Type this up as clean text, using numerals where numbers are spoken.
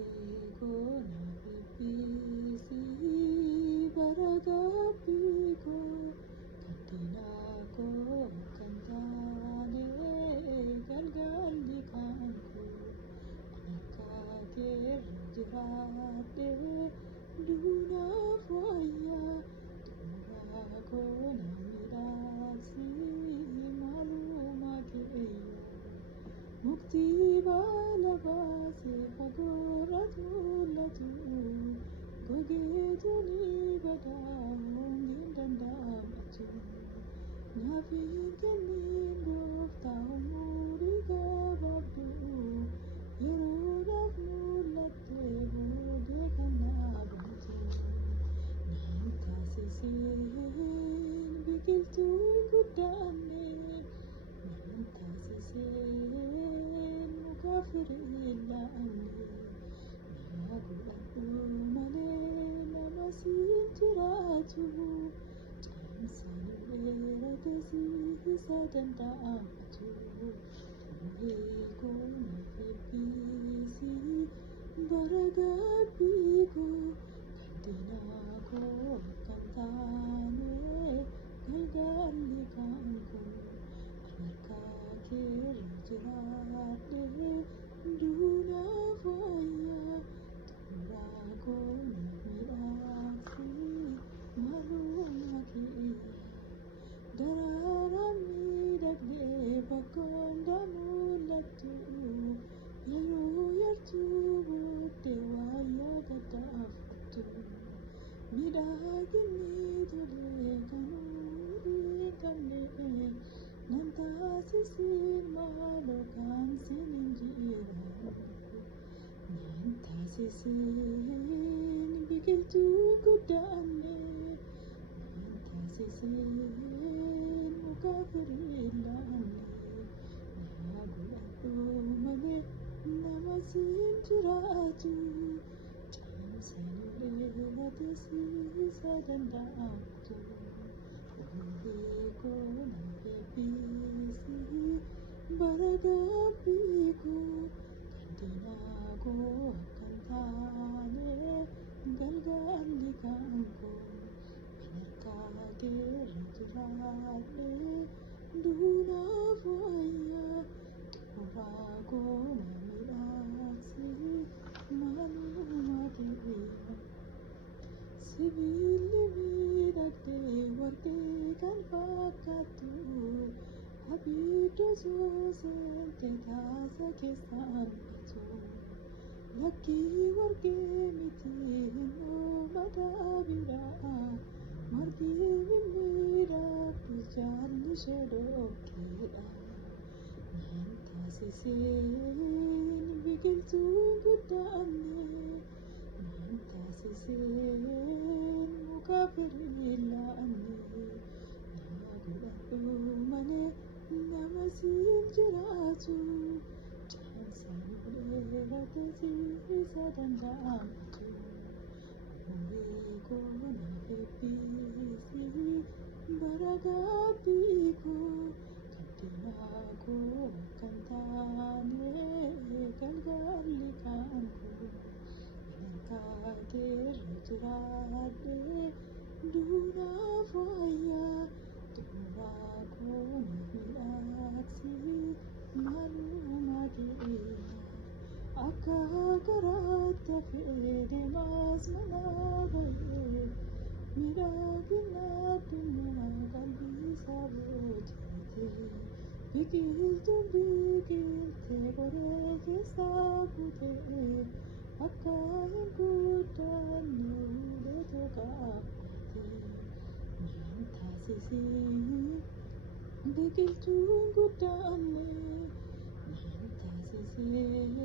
Ego na bibisi baragapiko katinako kantane galgalikanko anakagir jirate duna foya tumurako na mirasi maluma keya mukti balabase pagorat mulatu gogetuni badahum dindandamatu nafikani gofta umuri gababdu yerudaf mulate bode kanabatu nantasisin bikiltu gudane nantasisin mukafir illa anni naguladhu male namasin jiratu camsanu eratesi sadanda'amatu ego nafibisi baragabiko kantinako kantane galgalikanko anarkakir jirate duna foya tumurako namirasi marumakiya dararami dagne bakonda mulatu yeru yartu bote waya gadaftu midagini tole kanuri kanne nantasisin malokan sininjira nantasisin bikiltu gudane nantasisin mukafir illa anni naguladhu male namasin jiratu camsanu eratesi sadanda'amtu ego na bibisi baragapiko kantinako kantane galgalikanko anarkagir jirate duna foya tumurako namirasi malumakiya Sibili midagde warqe kan fakkatu abidda soosente taasa keessaan bitu lakki warqe miti hinoo mataa biraa margi mimmiidhaabdu jaalli ishee dhoqqeedha nantasisin biqiltuun guddaanne nantasisin mukafir illa anni naguladhu male namasin jiratu camsanu eratesi sadanda'amtu ego na bibisi baragapiko kantinako kantane galgalikanko anarkagir jirate duna foya tumurako namirasi malumakiya akka garaatti fedhe mas manabaye midhagina addunyaa qalbisaa boojite biqiltuun biqilte qoree keessaa kutee akka hin guddanne hudhatoo qaabate nantasisin biqiltuun guddaanne nantasisin